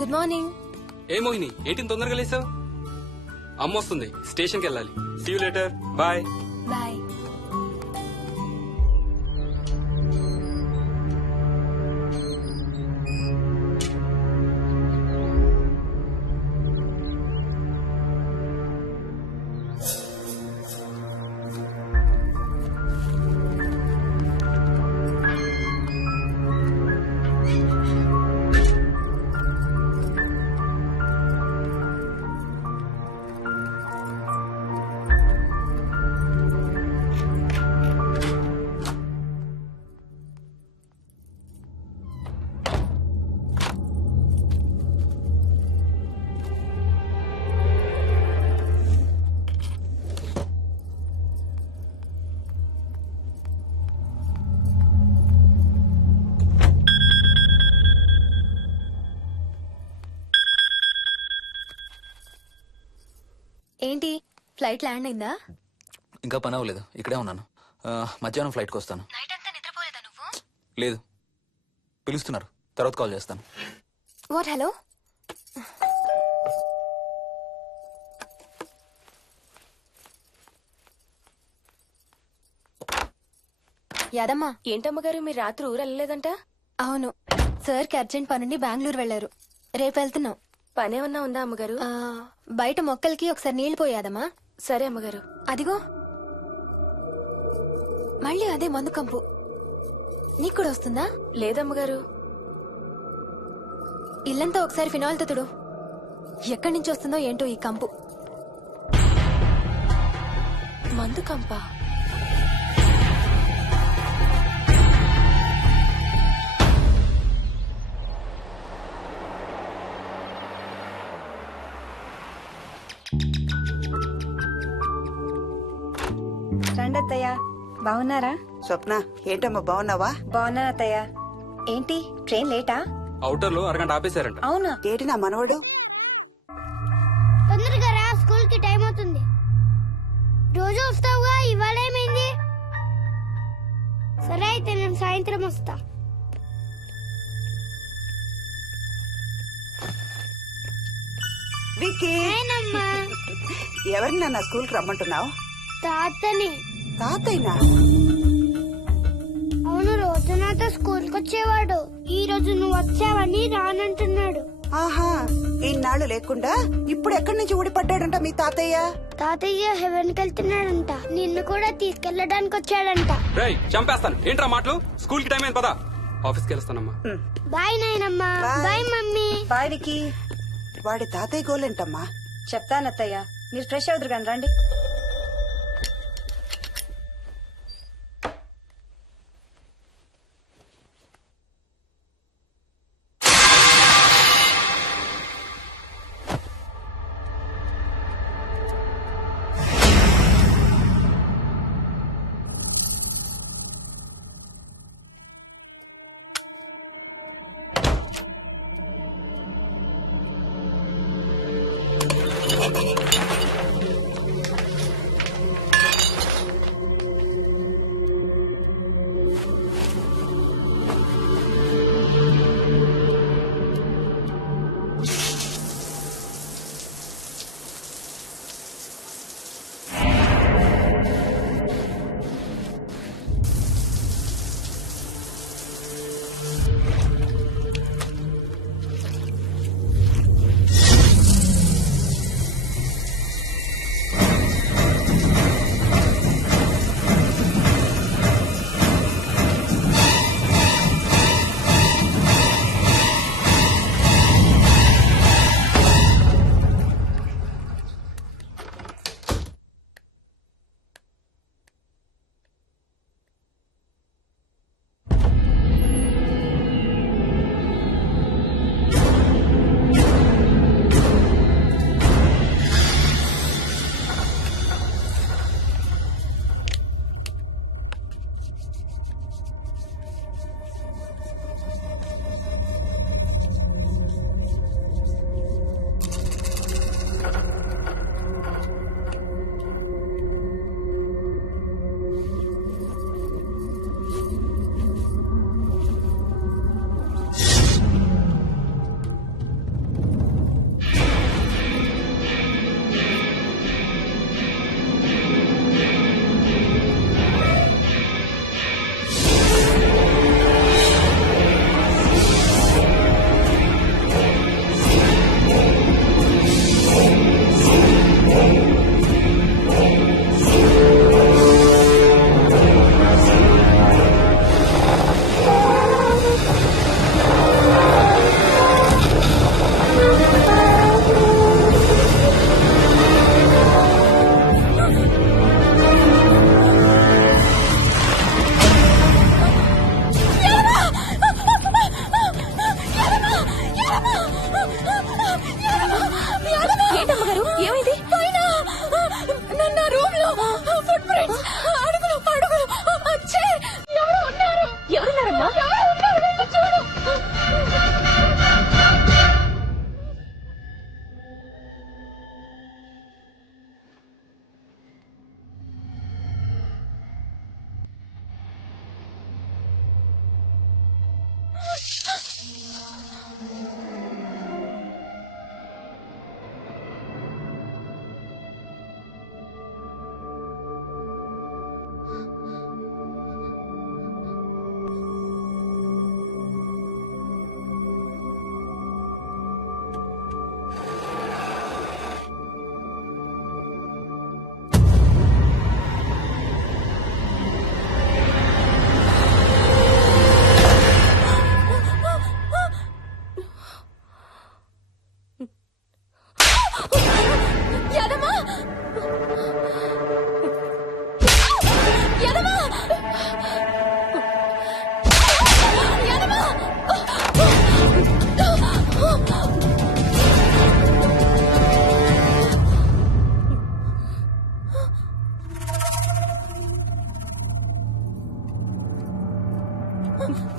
Good morning. ఏ మోహిని ఏంటి తొందరగా లేసావు? అమ్మ వస్తుంది, స్టేషన్కి వెళ్ళాలి. See you later, bye. Bye. ఏంటి ఫ్లైట్ ల్యాండ్ అయిందా? ఇంకా పని అవ్వలేదు, ఇక్కడే ఉన్నాను. మధ్యాహ్నం ఫ్లైట్కి వస్తాను. నైట్ అంతా నిద్రపోలేదా నువ్వు? లేదు, పిలుస్తున్నారు, తర్వాత కాల్ చేస్తాను. వాట్? హలో. యాదమ్మా. ఏంటమ్మగారు మీరు రాత్రి ఊరు వెళ్ళలేదంట? అవును, సార్కి అర్జెంట్ పనుండి బెంగళూరు వెళ్లారు. రేపు వెళ్తున్నాం. పనేమన్నా ఉందా అమ్మగారు? బయట మొక్కలకి ఒకసారి నీళ్లు పోయాదమ్మా. సరే అమ్మగారు. అదిగో మళ్ళీ అదే మందు కంపు. నీకు కూడా వస్తుందా? లేదమ్మగారు. ఇల్లంతా ఒకసారి ఫినాయిల్తో తుడు. ఎక్కడి నుంచి వస్తుందో ఏంటో ఈ కంపు. మందు కంపా? రండి అత్తయ్య, బాగున్నారా? స్వప్న, ఏంటమ్మా బాగున్నావా? బాగున్నాను అత్తయ్య. ఏంటి ట్రైన్ లేటా? అవుటర్ లో అరగంట ఆపేశారంట. అవునా? ఏంటి నా మనవడు? తొందరగా రా, స్కూల్ కి టైం అవుతుంది. రోజు వస్తావుగా, ఇవాళ ఏమైంది? సరే అయితే నేను సాయంత్రం వస్తా. విక్కీ, నేనమ్మా. ఎవరిని నా స్కూల్ కి రమ్మంటున్నావు? తాతని. తాతయ్యనా? అవును, రోజు నాతో స్కూల్ కి వచ్చేవాడు. ఈ రోజు నువ్వు వచ్చావని రానంటున్నాడు. ఆహా, ఇన్నాళ్ళు లేకుండా ఇప్పుడు ఎక్కడి నుంచి ఊడిపడ్డాడంట మీ తాతయ్య? తాతయ్య హెవెన్ కి వెళ్తున్నాడంట. నిన్ను కూడా తీసుకెళ్లడానికి వచ్చాడంట. రేయ్ చంపేస్తాను, ఏంట్రా మాటలు? స్కూల్ కి టైం అయింది, పదా. ఆఫీస్కి వెళ్తానమ్మా. బాయ్ నాయనమ్మా. Bye. Bye mummy. Bye Vicky. వాడి తాతయ్య గోలేంటమ్మా? చెప్తాను అత్తయ్య, మీరు ఫ్రెష్ అవుతురు కానీ రండి.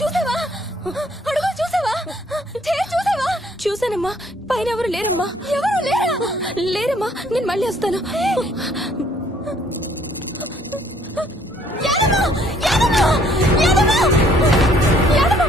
చూసావా అడుగు చూసావా చూసావా? చూసానమ్మా, పైన ఎవరు లేరమ్మా. ఎవరు లేరమ్మా. నేను మళ్ళీ వస్తాను. యాదమ్మ! యాదమ్మ! యాదమ్మ! యాదమ్మ!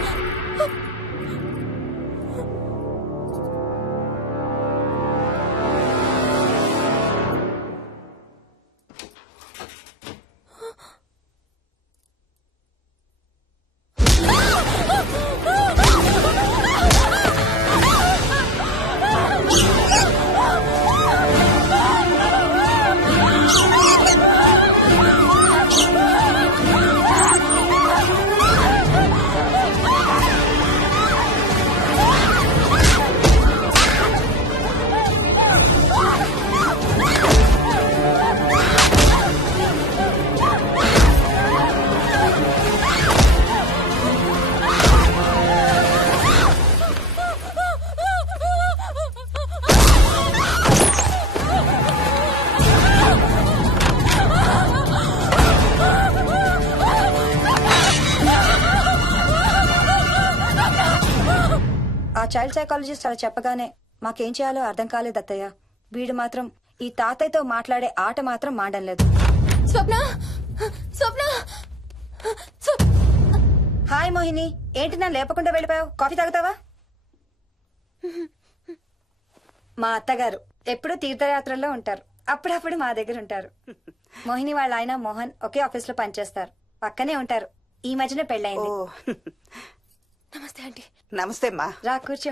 ఆ చైల్డ్ సైకాలజిస్ట్ అలా చెప్పగానే మాకేం చేయాలో అర్థం కాలేదు అత్తయ్య. వీడు మాత్రం ఈ తాతయ్యతో మాట్లాడే ఆట మాత్రం మాడం లేదు. స్వప్న స్వప్న హాయ్ మోహిని, ఏంటి నన్ను లేపకుండా వెళ్ళిపోయావు? కాఫీ తాగుతావా? మా అత్తగారు ఎప్పుడు తీర్థయాత్రల్లో ఉంటారు, అప్పుడప్పుడు మా దగ్గర ఉంటారు. మోహిని వాళ్ళ ఆయన మోహన్ ఒకే ఆఫీస్ లో పనిచేస్తారు, పక్కనే ఉంటారు. ఈ మధ్యన ఓ పెళ్ళయింది. నమస్తే ఆంటీ. నమస్తే అమ్మా. రా కూర్చో.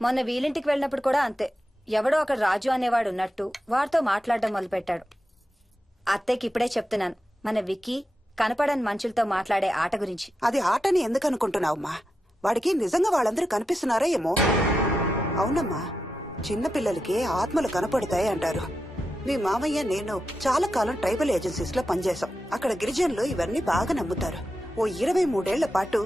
మొన్న వీలింటికి వెళ్ళినప్పుడు కూడా అంతే. ఎవడో ఒక రాజు అనేవాడు ఉన్నట్టు వాడితో మాట్లాడడం మొదలుపెట్టాడు. అత్తయ్యకి ఇప్పుడే చెప్తున్నాను, మన విక్కీ కనపడని మనుషులతో మాట్లాడే ఆట గురించి. అది ఆటని ఎందుకు అనుకుంటున్నావమ్మా? వాడికి నిజంగా వాళ్ళందరూ కనిపిస్తున్నారా ఏమో. అవునమ్మా, చిన్నపిల్లలకి ఆత్మలు కనపడతాయి అంటారు. మీ మామయ్య నేను చాలా కాలం ట్రైబల్ ఏజెన్సీస్ లో పనిచేశాం. అక్కడ గిరిజనులు ఇవన్నీ బాగా నమ్ముతారు. ఓ 23 ఏళ్ల పాటు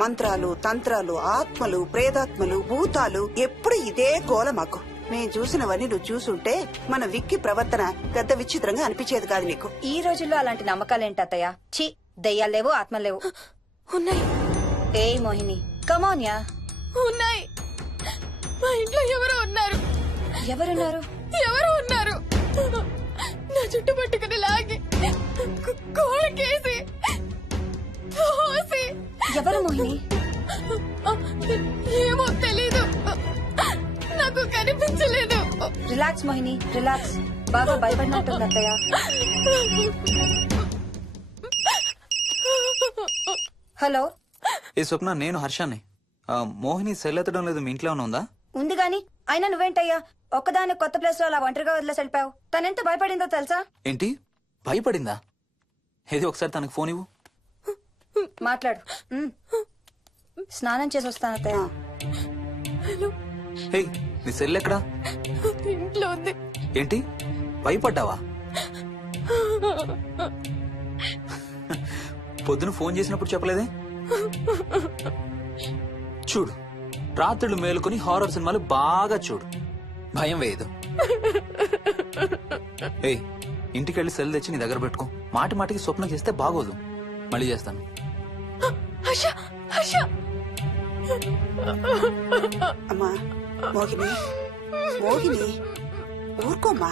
మంత్రాలు, తంత్రాలు, ఆత్మలు, ప్రేతాత్మలు, భూతాలు, ఎప్పుడు ఇదే గోల మాకు. మేం చూసినవన్నీ నువ్వు చూసుంటే మన విక్కీ ప్రవర్తన పెద్ద విచిత్రంగా అనిపించేది కాదు నీకు. ఈ రోజుల్లో అలాంటి నమ్మకాలేంటి అత్తయ్య? ఛీ, దెయ్యాలేవు, ఆత్మలేవు. ఉన్నాయి ఏయ్ మోహిని, కమోన్యా. ఉన్నాయి. మా ఇంట్లో ఎవరో ఉన్నారు. ఎవరున్నారు? ఎవరో ఉన్నారు. నా చుట్టు పట్టుకుని లాగి కోళ్ళకేసి తోసి. ఎవరు మోహిని? ఏమో తెలీదు, నాకు కనిపించలేదు. Relax Mohini, relax. బాగా భయపడినట్టుంది అత్తయ్య. హలో. ఏ స్వప్న, నేను హర్షాన్ని. మోహిని సెల్ ఎత్తడం లేదు, మీ ఇంట్లో ఉందా? ఉంది గాని అయినా నువ్వేంటయ్యా ఒక్కదాని కొత్త ప్లేస్ లో అలా ఒంటరిగా వదిలేసి వెళ్ళిపోయావు? తనెంత భయపడిందో తెలుసా? ఏంటి, భయపడిందా? ఏది ఒకసారి తనకు ఫోన్ ఇవ్వు. మాట్లాడు. స్నానం చేసి వస్తాను అత్తయ్య. హే, నీ సెల్ ఎక్కడా? ఇంట్లో ఉంది. ఏంటి, భయపడ్డావా? పొద్దున ఫోన్ చేసినప్పుడు చెప్పలేదే? చూడు, రాత్రులు మేలుకొని హారర్ సినిమాలు బాగా చూడు, భయం వేయదు. ఏయ్, ఇంటికెళ్ళి సెల్ తెచ్చి నీ దగ్గర పెట్టుకో. మాటి మాటికి స్వప్నం చేస్తే బాగోదు. మళ్ళీ చేస్తాను. అమ్మా మోహిని, మోహిని ఊరుకోమ్మా.